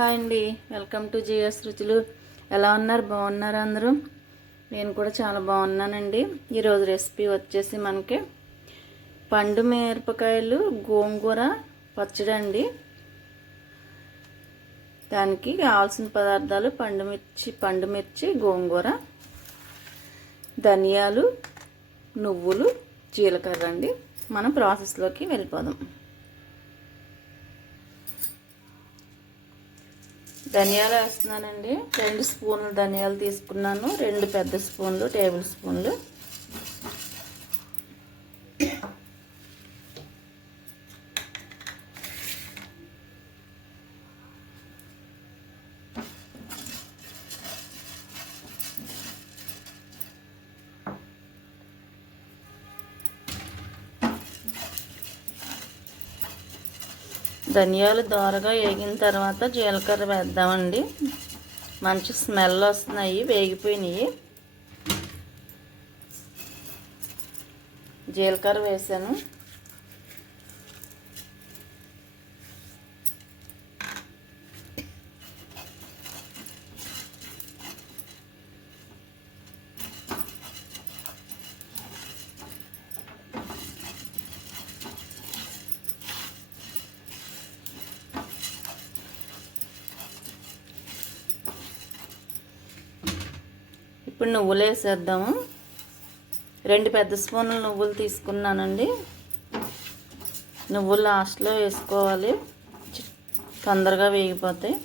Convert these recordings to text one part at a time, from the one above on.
Hi అండి, welcome to GS రుచులు. ఎలా ఉన్నారు? బాగున్నారు అందరూ? నేను కూడా చాలా బాగున్నానండి. ఈరోజు రెసిపీ వచ్చేసి మనకి పండు మిరపకాయలు గోంగూర పచ్చడి అండి. దానికి కావాల్సిన పదార్థాలు పండు మిర్చి, గోంగూర, ధనియాలు, నువ్వులు, జీలకర్ర అండి. మనం ప్రాసెస్లోకి వెళ్ళిపోదాం. ధనియాలు వేస్తున్నానండి. 2 స్పూన్లు ధనియాలు తీసుకున్నాను. 2 పెద్ద స్పూన్లు, టేబుల్ స్పూన్లు. ధనియాలు దోరగా వేగిన తర్వాత జీలకర్ర వేద్దామండి. మంచి స్మెల్ వస్తున్నాయి, వేగిపోయినాయి. జీలకర్ర వేసాను. ఇప్పుడు నువ్వులు వేసేద్దాము. 2 పెద్ద స్పూన్లు నువ్వులు తీసుకున్నానండి. నువ్వులు లాస్ట్లో వేసుకోవాలి, తొందరగా వేగిపోతాయి.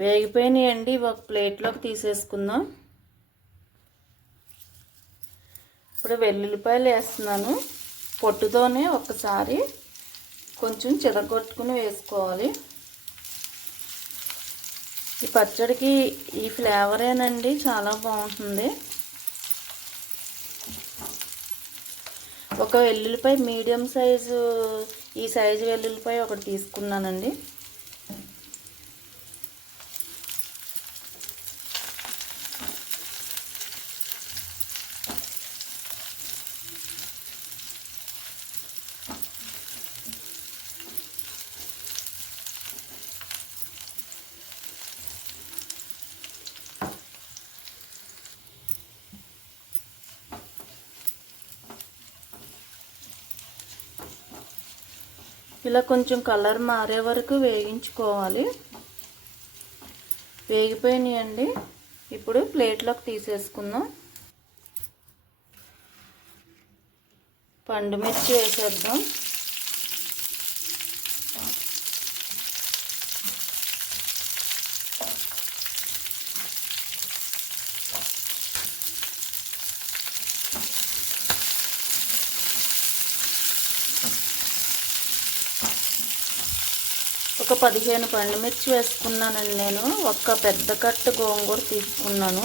వేగిపోయినాయండి. ఒక ప్లేట్లోకి తీసేసుకుందాం. ఇప్పుడు వెల్లుల్లిపాయలు వేస్తున్నాను. పొట్టుతోనే ఒకసారి కొంచెం చితగొట్టుకుని వేసుకోవాలి. ఈ పచ్చడికి ఈ ఫ్లేవరేనండి చాలా బాగుంటుంది. ఒక వెల్లుల్లిపాయ మీడియం సైజు, ఈ సైజు వెల్లుల్లిపాయ ఒకటి తీసుకున్నానండి. ఇలా కొంచెం కలర్ మారే వరకు వేగించుకోవాలి. వేగిపోయినాయండి. ఇప్పుడు ప్లేట్లోకి తీసేసుకుందాం. పండు మిర్చి వేసేద్దాం. ఒక 15 పండుమిర్చి వేసుకున్నానండి. నేను ఒక పెద్ద కట్ట గోంగూర తీసుకున్నాను.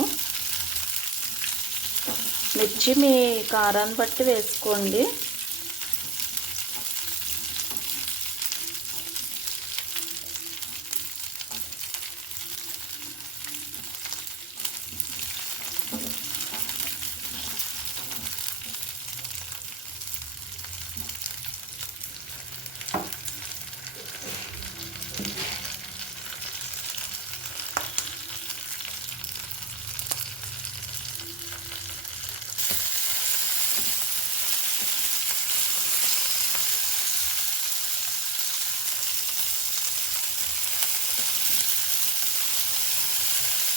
మిర్చి మీ కారాన్ని బట్టి వేసుకోండి.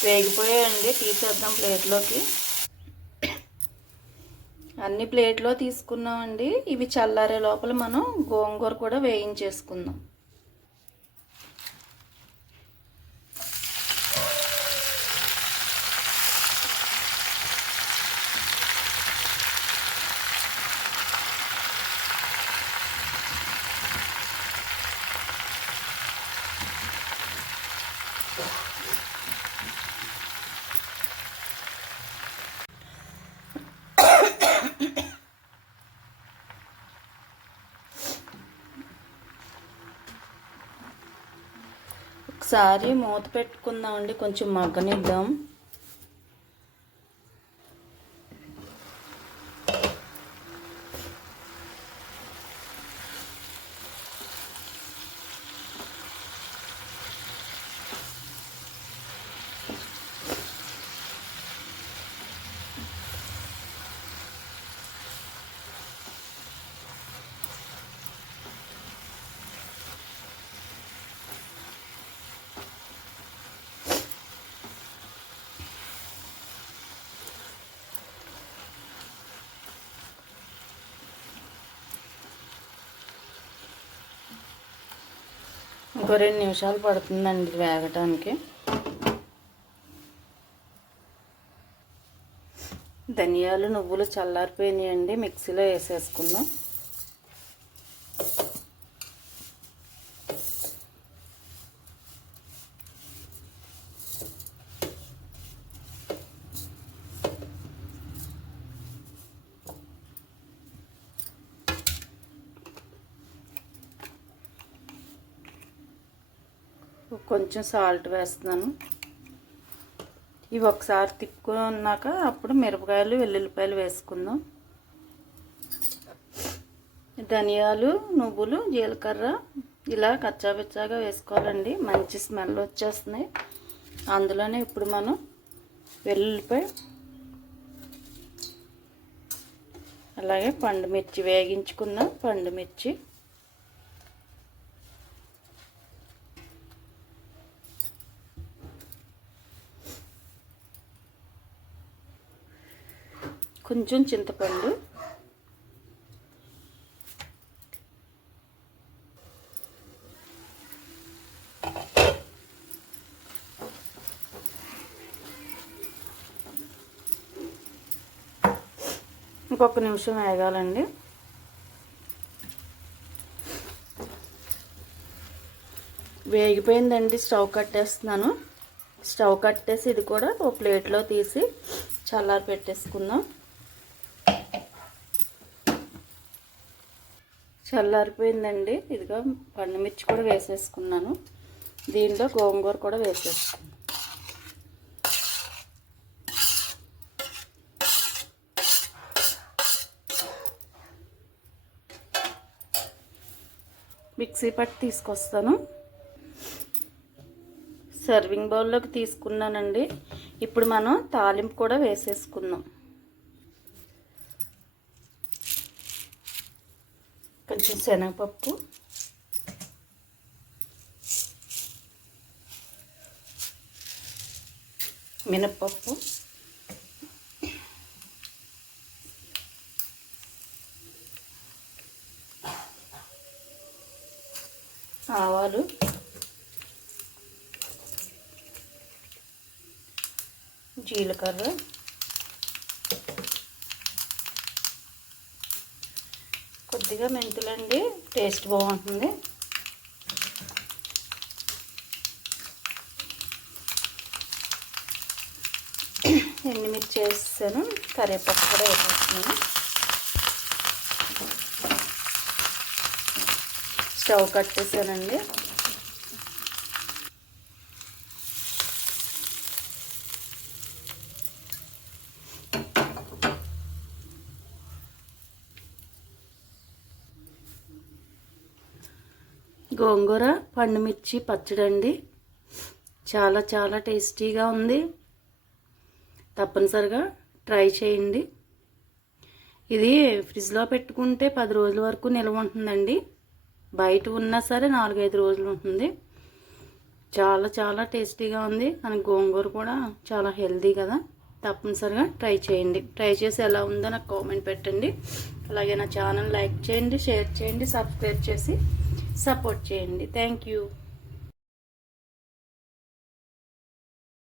వేగిపోయాయండి, తీసేద్దాం ప్లేట్లోకి. అన్ని ప్లేట్లో తీసుకున్నామండి. ఇవి చల్లారే లోపల మనం గోంగూర కూడా వేయించేసుకుందాం. ఒకసారి మూత పెట్టుకుందామండి, కొంచెం మగ్గనిద్దాం. ఇంకో 2 నిమిషాలు పడుతుందండి వేగటానికి. ధనియాలు నువ్వులు చల్లారిపోయినాయండి, మిక్సీలో వేసేసుకుందాం. కొంచెం సాల్ట్ వేస్తున్నాను. ఇవి ఒకసారి తిప్పుకున్నాక అప్పుడు మిరపకాయలు వెల్లుల్లిపాయలు వేసుకుందాం. ధనియాలు నువ్వులు జీలకర్ర ఇలా కచ్చాపిచ్చాగా వేసుకోవాలండి, మంచి స్మెల్ వచ్చేస్తున్నాయి. అందులోనే ఇప్పుడు మనం వెల్లుల్లిపాయ అలాగే పండుమిర్చి వేగించుకుందాం. పండుమిర్చి కొంచెం చింతపండు, ఇంకొక నిమిషం వేగాలండి. వేగిపోయిందండి, స్టవ్ కట్టేస్తున్నాను. స్టవ్ కట్టేసి ఇది కూడా ఒక ప్లేట్లో తీసి చల్లారి పెట్టేసుకుందాం. చల్లారిపోయిందండి. ఇదిగో పండుమిర్చి కూడా వేసేసుకున్నాను. దీనిలో గోంగూర కూడా వేసేసుకున్నాను. మిక్సీ పట్టి తీసుకొస్తాను. సర్వింగ్ బౌల్లోకి తీసుకున్నానండి. ఇప్పుడు మనం తాలింపు కూడా వేసేసుకుందాం. కొంచెం శనగపప్పు, మినప్పప్పు, ఆవాలు, జీలకర్ర, కొద్దిగా మెంతులండి, టేస్ట్ బాగుంటుంది. ఎండుమిర్చి వేసాను, కరివేపాకు కూడా వేసేస్తున్నాను. స్టవ్ కట్టేసానండి. గోంగూర పండుమిర్చి పచ్చడి అండి, చాలా చాలా టేస్టీగా ఉంది. తప్పనిసరిగా ట్రై చేయండి. ఇది ఫ్రిడ్జ్లో పెట్టుకుంటే 10 రోజుల వరకు నిల్వ ఉంటుందండి. బయట ఉన్నా సరే 4-5 రోజులు ఉంటుంది. చాలా చాలా టేస్టీగా ఉంది. మనకి గోంగూర కూడా చాలా హెల్తీ కదా. తప్పనిసరిగా ట్రై చేయండి. ట్రై చేసి ఎలా ఉందో నాకు కామెంట్ పెట్టండి. అలాగే నా ఛానల్ లైక్ చేయండి, షేర్ చేయండి, సబ్స్క్రైబ్ చేసి సపోర్ట్ చేయండి. Thank you.